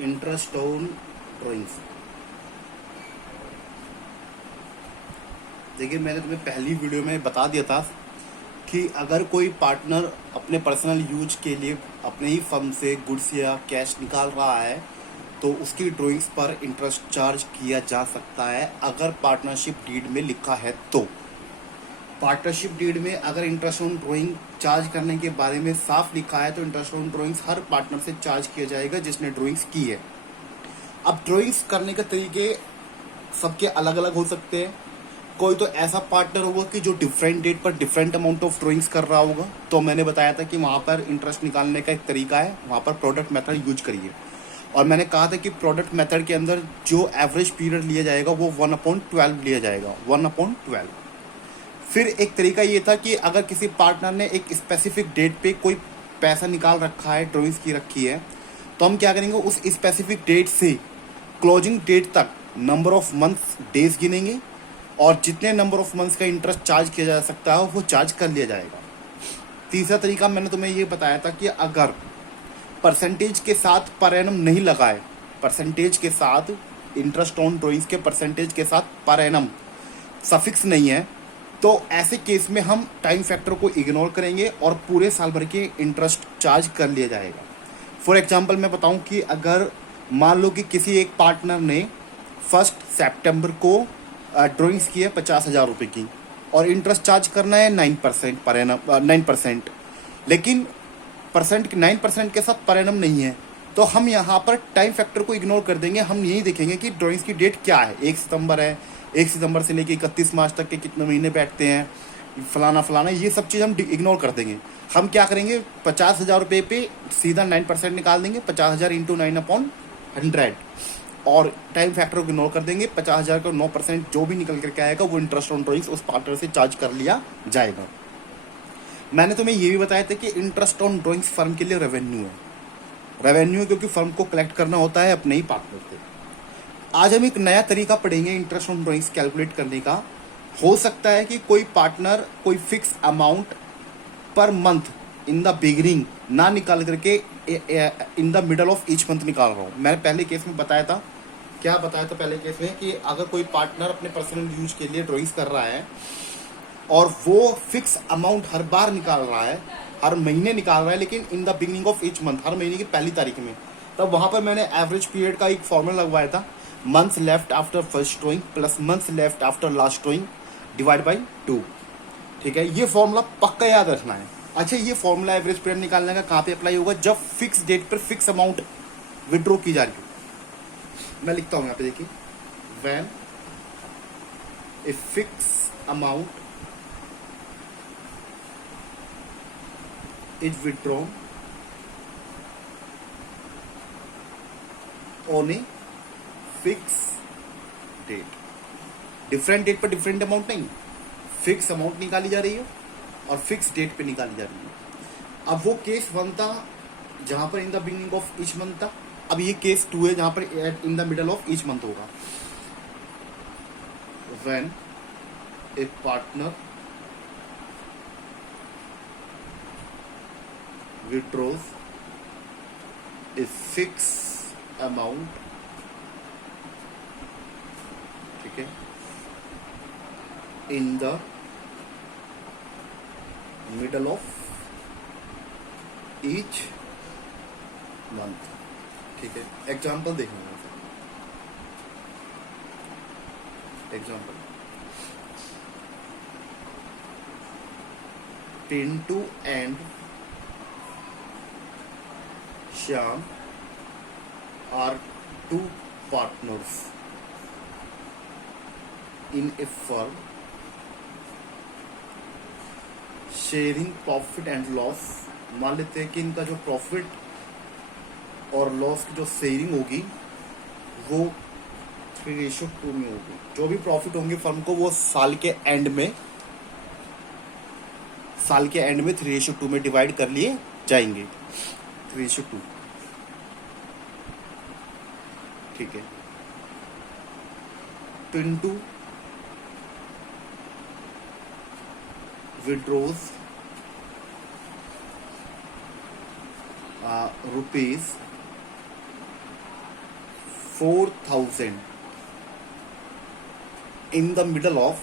Interest on drawings. देखिए, मैंने तुम्हें पहली वीडियो में बता दिया था कि अगर कोई पार्टनर अपने पर्सनल यूज के लिए अपने ही फर्म से गुड्स या कैश निकाल रहा है तो उसकी ड्राइंग्स पर इंटरेस्ट चार्ज किया जा सकता है अगर पार्टनरशिप डीड में लिखा है तो। पार्टनरशिप डीड में अगर इंटरेस्ट ऑन ड्राइंग चार्ज करने के बारे में साफ लिखा है तो interest on drawings her partner से चार्ज किया जाएगा जिसने ड्राइंग्स की है। अब ड्राइंग्स करने के तरीके सबके अलग अलग हो सकते हैं। कोई तो ऐसा पार्टनर होगा कि जो डिफरेंट डेट पर डिफरेंट अमाउंट ऑफ ड्राइंग्स कर रहा होगा, तो मैंने बताया था कि वहाँ पर इंटरेस्ट निकालने का एक तरीका है, वहाँ पर प्रोडक्ट मेथड यूज करिए। और मैंने कहा था कि प्रोडक्ट मेथड के अंदर जो एवरेज पीरियड लिया जाएगा वो 1/12 लिया जाएगा, 1/12। फिर एक तरीका ये था कि अगर किसी पार्टनर ने एक स्पेसिफिक डेट पे कोई पैसा निकाल रखा है, ड्राइंग्स की रखी है, तो हम क्या करेंगे, उस स्पेसिफिक डेट से क्लोजिंग डेट तक नंबर ऑफ मंथ्स डेज गिनेंगे और जितने नंबर ऑफ मंथ्स का इंटरेस्ट चार्ज किया जा सकता है वो चार्ज कर लिया जाएगा। तीसरा तरीका मैंने तुम्हें ये बताया था कि अगर परसेंटेज के साथ पर एनम नहीं लगाए, परसेंटेज के साथ इंटरेस्ट ऑन ड्राइंग्स के परसेंटेज के साथ पर एनम सफिक्स नहीं है, तो ऐसे केस में हम टाइम फैक्टर को इग्नोर करेंगे और पूरे साल भर के इंटरेस्ट चार्ज कर लिया जाएगा। फॉर एग्जांपल मैं बताऊं कि अगर मान लो कि किसी एक पार्टनर ने 1 सितंबर को ड्राइंग्स की है 50,000 रुपये की और इंटरेस्ट चार्ज करना है 9% पर एनम, 9%, लेकिन 9% के साथ पर एनम नहीं है, तो हम यहाँ पर टाइम फैक्टर को इग्नोर कर देंगे। हम यही देखेंगे कि ड्राइंग्स की डेट क्या है, 1 सितंबर है, 1 सितंबर से लेकर 31 मार्च तक के कितने महीने बैठते हैं, फलाना फलाना, ये सब चीज़ हम इग्नोर कर देंगे। हम क्या करेंगे, 50,000 रुपये पे सीधा 9% निकाल देंगे, 50,000 इंटू 9/100 और टाइम फैक्टर को इग्नोर कर देंगे। 50,000 का 9% जो भी निकल करके आएगा वो इंटरेस्ट ऑन ड्राइंग्स उस पार्टनर से चार्ज कर लिया जाएगा। मैंने तुम्हें ये भी बताया था कि इंटरेस्ट ऑन ड्राइंग्स फर्म के लिए रेवेन्यू है, रेवेन्यू क्योंकि फर्म को कलेक्ट करना होता है अपने ही पार्टनर से। आज हम एक नया तरीका पढ़ेंगे इंटरेस्ट ऑन ड्राइंग्स कैलकुलेट करने का। हो सकता है कि कोई पार्टनर कोई fix amount per month in the beginning ना निकाल करके इन the middle of each month निकाल रहा हूँ। मैंने पहले केस में बताया था, क्या बताया था पहले केस में, कि अगर कोई पार्टनर अपने पर्सनल यूज के लिए ड्राइंग्स कर रहा है और वो फिक्स अमाउंट हर बार निकाल रहा है, हर महीने निकाल रहा है, लेकिन in the beginning of each month, हर महीने की पहली तारीख में, तब वहां पर मैंने एवरेज पीरियड का एक फॉर्मूला लगवाया था, months left after first drawing plus months left after last drawing divide by 2। ठीक है, ये फॉर्मूला पक्का याद रखना है। अच्छा, ये फॉर्मूला एवरेज पीरियड निकालने का कहाँ पे अप्लाई होगा, जब फिक्स डेट पर फिक्स अमाउंट विड्रॉ की जा रही हो। मैं लिखता हूँ यहाँ पे, देखिए, when a fix amount is withdrawn on a fixed date। Different date पर डिफरेंट अमाउंट नहीं, फिक्स अमाउंट निकाली जा रही है और फिक्स डेट पे निकाली जा रही है। अब वो केस 1 था जहां पर in the beginning of each month था, अब ये केस 2 है जहां पर in the middle of each month होगा। When a partner withdraws a fixed amount, ठीक है, in the middle of each month। ठीक है, एग्जाम्पल देखना, example, Pintu and Shyam are 2 partners in a firm sharing profit and loss। मान लेते हैं कि इनका जो प्रॉफिट और लॉस की जो शेयरिंग होगी वो 3:2 में होगी। जो भी प्रॉफिट होंगे फर्म को वो साल के एंड में 3:2 में डिवाइड कर लिए जाएंगे, 3:2। ठीक है, Pintu withdraws rupees 4,000 in the middle of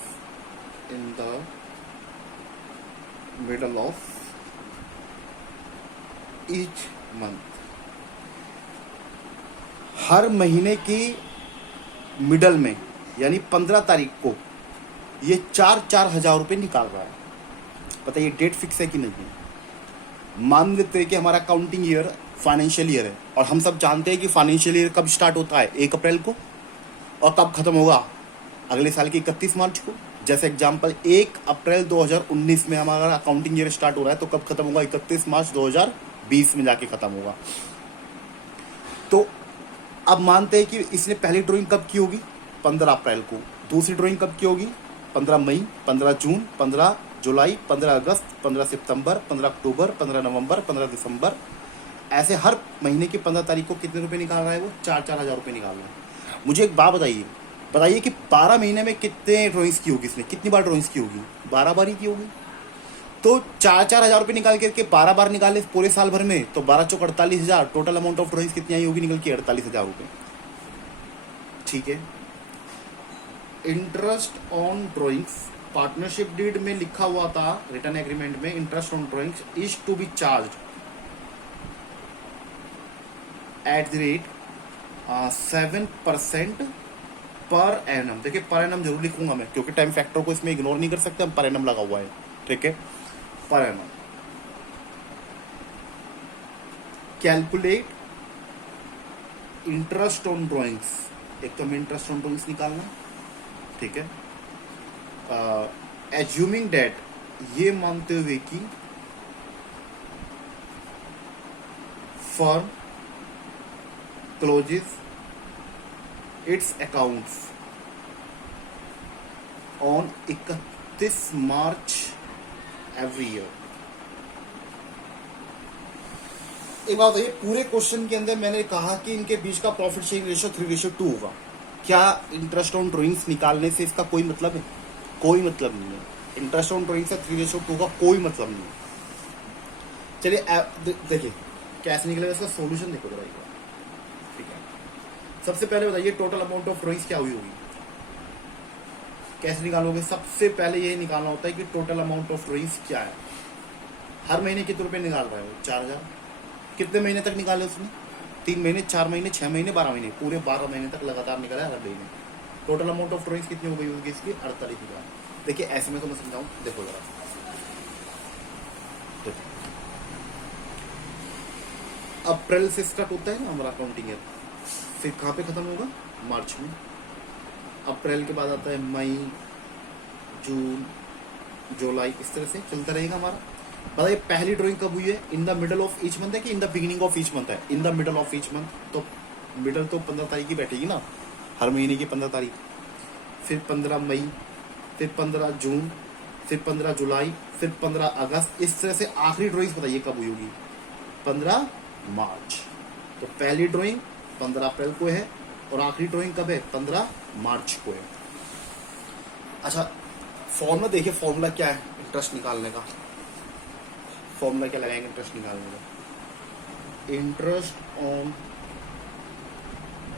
each month. हर महीने की मिडल में यानी 15 तारीख को ये 4,000 रुपये निकाल रहा है। पता ये डेट फिक्स है कि नहीं है। मान लेते हैं कि हमारा अकाउंटिंग ईयर फाइनेंशियल ईयर है और हम सब जानते हैं कि फाइनेंशियल ईयर कब स्टार्ट होता है, 1 अप्रैल को, और कब खत्म होगा, अगले साल की 31 मार्च को। जैसे एग्जांपल 1 अप्रैल 2019 में हमारा अकाउंटिंग ईयर स्टार्ट हो रहा है, तो कब खत्म होगा, 31 मार्च 2020 में जाके खत्म होगा। तो अब मानते हैं कि इसने पहली ड्राइंग कब की होगी, 15 अप्रैल को। दूसरी ड्राइंग कब की होगी, 15 मई, 15 जून, 15 जुलाई, 15 अगस्त, 15 सितंबर, 15 अक्टूबर, 15 नवंबर, 15 दिसंबर। ऐसे हर महीने की 15 तारीख को कितने रुपए निकाल रहा है वो, 4,000 रुपये निकाल रहा है। मुझे एक बात बताइए कि 12 महीने में कितने ड्राइंग्स की होगी इसने, कितनी बार ड्राइंग्स की होगी, 12 बार ही की होगी। तो 4,000 रुपये निकाल करके 12 बार निकाले पूरे साल भर में, तो 12 चौक 48,000, टोटल अमाउंट ऑफ ड्राइंग्स कितनी आई होगी निकल के, 48,000 रुपये। ठीक है। Interest on drawings partnership deed में लिखा हुआ था, रिटर्न एग्रीमेंट में, interest on drawings is to be charge at the rate 7% per annum. देखिए पर एनम जरूर लिखूंगा मैं, क्योंकि टाइम फैक्टर को इसमें इग्नोर नहीं कर सकते हम, पर एनम लगा हुआ है। ठीक है, per annum. Calculate interest on drawings, एक तो हमें इंटरेस्ट ऑन ड्राइंग्स निकालना। ठीक है, एज्यूमिंग डेट, ये मानते हुए कि firm closes its accounts on 31 March every year. एक बात बताइए, पूरे क्वेश्चन के अंदर मैंने कहा कि इनके बीच का प्रॉफिट शेयरिंग रेशियो 3:2 होगा। क्या इंटरेस्ट ऑन ड्राइंग्स निकालने से इसका कोई मतलब है? कोई मतलब नहीं है। इंटरेस्ट ऑन ड्राइंग से 3:2 का कोई मतलब नहीं है। चलिए देखिए कैसे निकलेगा इसका सोल्यूशन, देखो जरा। ठीक है, सबसे पहले बताइए टोटल अमाउंट ऑफ ड्राइंग्स क्या हुई होगी, कैसे निकालोगे? सबसे पहले ये निकालना होता है कि टोटल अमाउंट ऑफ ड्राइंग्स क्या है। हर महीने कितने रुपए निकाल रहा है वो, 4,000। कितने महीने तक निकाले उसने, 3 महीने, 4 महीने, 6 महीने, 12 महीने, पूरे 12 महीने तक लगातार निकाला हर महीने। टोटल अमाउंट ऑफ ड्राइंग्स कितनी हो गई होगी इसकी, 48,000। देखिए ऐसे में तो मैं समझाऊं, देखो जरा, अप्रैल से स्टार्ट होता है ना हमारा अकाउंटिंग ईयर, फिर कहाँ पे खत्म होगा, मार्च में। अप्रैल के बाद आता है मई, जून, जुलाई, इस तरह से चलता रहेगा हमारा। बताइए पहली ड्राइंग कब हुई है, in the middle of each month है कि in the beginning of each month है? In the middle of each month. तो मिडल तो 15 तारीख की बैठेगी ना, हर महीने की 15 तारीख। फिर 15 मई, फिर 15 जून, फिर 15 जुलाई, फिर 15 अगस्त, इस तरह से आखिरी ड्राइंग बताइए कब हुई होगी, 15 मार्च। तो पहली ड्राइंग 15 अप्रैल को है और आखिरी ड्राइंग कब है, 15 मार्च को है। अच्छा फॉर्मूला देखिए, फॉर्मूला क्या है इंटरेस्ट निकालने का, फॉर्मूला क्या लगाएंगे इंटरेस्ट निकालने का, interest on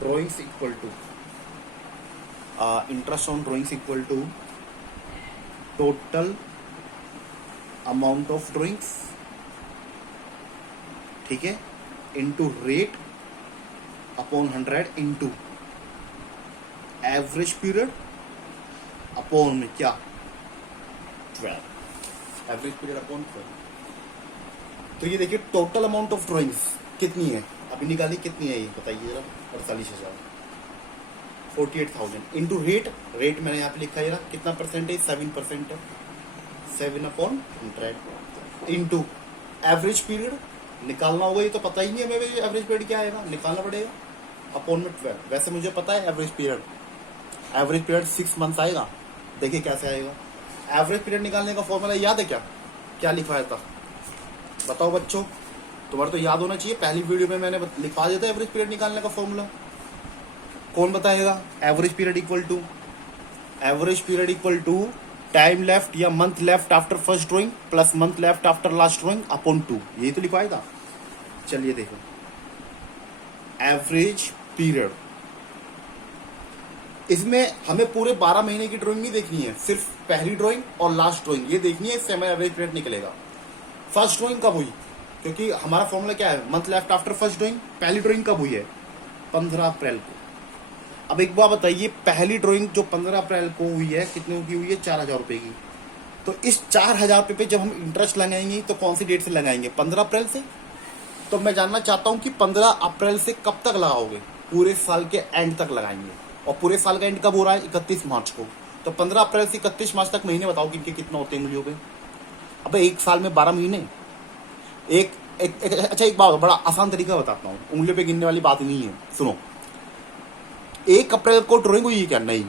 drawings equal to interest on drawings equal to total amount of drawings, ठीक है, into rate upon 100 into average period upon में क्या, 12, एवरेज पीरियड अपॉन 12। तो ये देखिए टोटल अमाउंट ऑफ ड्राइंग्स कितनी है अभी निकाली, कितनी है ये बताइए जरा, 48,000, 48,000 इनटू रेट, रेट मैंने यहाँ पे लिखा है कितना परसेंटेज, 7% है, 7/100 इनटू एवरेज पीरियड निकालना होगा, ये तो पता ही नहीं है हमें एवरेज पीरियड क्या आएगा, निकालना पड़ेगा, अपॉन में 12। वैसे मुझे पता है एवरेज पीरियड 6 मंथ्स आएगा। देखिए कैसे आएगा एवरेज पीरियड निकालने का फॉर्मूला, याद है क्या, क्या लिखवाया था बताओ बच्चों, तुम्हारा तो याद होना चाहिए, पहली वीडियो में मैंने लिखवा दिया था एवरेज पीरियड निकालने का फॉर्मूला। कौन बताएगा, average period equal to time left या month left after first drawing plus month left after last drawing upon 2, यही तो लिखवाया था। चलिए देखो एवरेज पीरियड इसमें हमें पूरे 12 महीने की ड्राइंग नहीं देखनी है, सिर्फ पहली ड्राइंग और लास्ट ड्राइंग ये देखनी है, इससे हमें एवरेज पीरियड निकलेगा। फर्स्ट ड्राइंग कब हुई, क्योंकि हमारा फॉर्मूला क्या है, month left after first drawing. पहली ड्राइंग कब हुई है, 15 अप्रैल को। अब एक बार बताइए, पहली ड्राइंग जो 15 अप्रैल को हुई है कितने की हुई है, 4,000 रुपए की। तो इस 4,000 रुपए पे जब हम इंटरेस्ट लगाएंगे तो कौन सी डेट से लगाएंगे, 15 अप्रैल से। तो मैं जानना चाहता हूं कि 15 अप्रैल से कब तक लगाओगे, पूरे साल के एंड तक लगाएंगे। और पूरे साल का एंड कब हो रहा है, 31 मार्च को। तो 15 अप्रैल से 31 मार्च तक महीने बताओ कि कितना होते हैं उंगलियों पे। अब एक साल में 12 महीने। अच्छा एक बात बड़ा आसान तरीका बताता हूँ, उंगलियों पे गिनने वाली बात नहीं है, सुनो। 1 अप्रैल को ड्राइंग हुई है क्या, नहीं।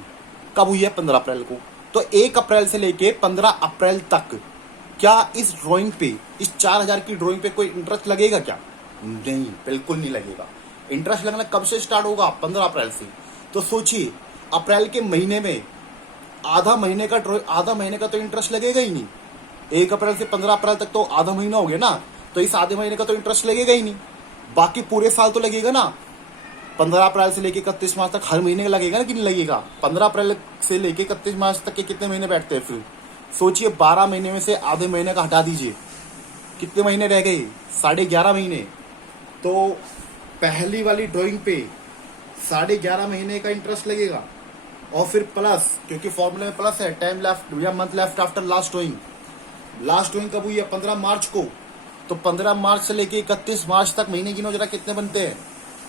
कब हुई है, 15 अप्रैल को। तो 1 अप्रैल से लेके 15 अप्रैल तक क्या इस ड्राइंग पे, इस 4,000 की ड्राइंग पे कोई इंटरेस्ट लगेगा क्या, नहीं, बिल्कुल नहीं लगेगा। इंटरेस्ट लगना कब से स्टार्ट होगा, 15 अप्रैल से। तो सोचिए, अप्रैल के महीने में आधा महीने का तो इंटरेस्ट लगेगा ही नहीं। 1 अप्रैल से 15 अप्रैल तक तो आधा महीना हो गया ना, तो इस आधे महीने का तो इंटरेस्ट लगेगा ही नहीं। बाकी पूरे साल तो लगेगा ना। 15 अप्रैल से लेके 31 मार्च तक हर महीने लगेगा ना कि नहीं लगेगा। 15 अप्रैल से लेके 31 मार्च तक के कितने महीने बैठते हैं फिर सोचिए। 12 महीने में से आधे महीने का हटा दीजिए, कितने महीने रह गए, 11.5 महीने। तो पहली वाली ड्राइंग पे 11.5 महीने का इंटरेस्ट लगेगा। और फिर प्लस, क्योंकि फॉर्मूले में प्लस है, टाइम लेफ्ट या month left after last drawing. Last drawing कब हुई है, 15 मार्च को। तो 15 मार्च से लेके 31 मार्च तक महीने गिनो जरा कितने बनते हैं।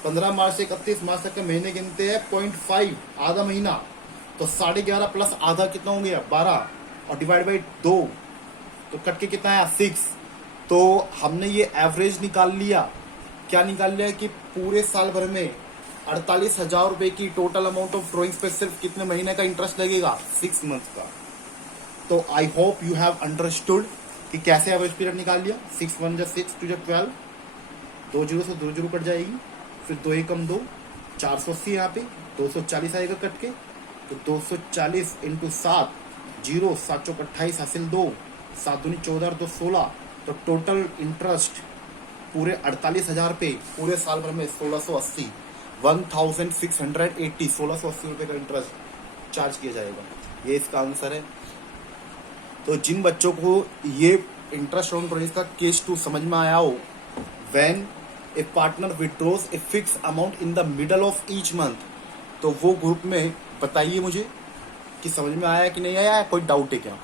15 मार्च से 31 मार्च तक के महीने गिनते हैं 0.5, आधा महीना। तो 11.5 प्लस आधा कितना हो गया, 12, और डिवाइड बाई 2, तो कट के कितना आया, 6। तो हमने ये एवरेज निकाल लिया। क्या निकाल लिया कि पूरे साल भर में 48,000 रुपए की टोटल अमाउंट ऑफ ड्रॉइंग्स पे सिर्फ कितने महीने का इंटरेस्ट लगेगा, 6 मंथ का। तो I hope you have understood कि कैसे एवरेज पीरियड निकाल लिया। 6 1 जा 6 2 जा 12, 2 जीरो से 2 जीरो कट जाएगी, फिर 2 एकम 2, 480 यहाँ पे 240 आएगा कट के। तो 240 इंटू 7, 0 7 चौक 28 हासिल 2, 7 दूनी 14 और 2 16। तो टोटल इंटरेस्ट पूरे 48,000 पे पूरे साल भर में 1680, 1680 रुपए का इंटरेस्ट चार्ज किया जाएगा। ये इसका आंसर है। तो जिन बच्चों को ये इंटरेस्ट ऑन ड्रॉइंग्स का केस 2 समझ में आया हो, when a partner withdraws A fix amount in the middle of each month, तो वो ग्रुप में बताइए मुझे कि समझ में आया कि नहीं आया, कोई डाउट है क्या।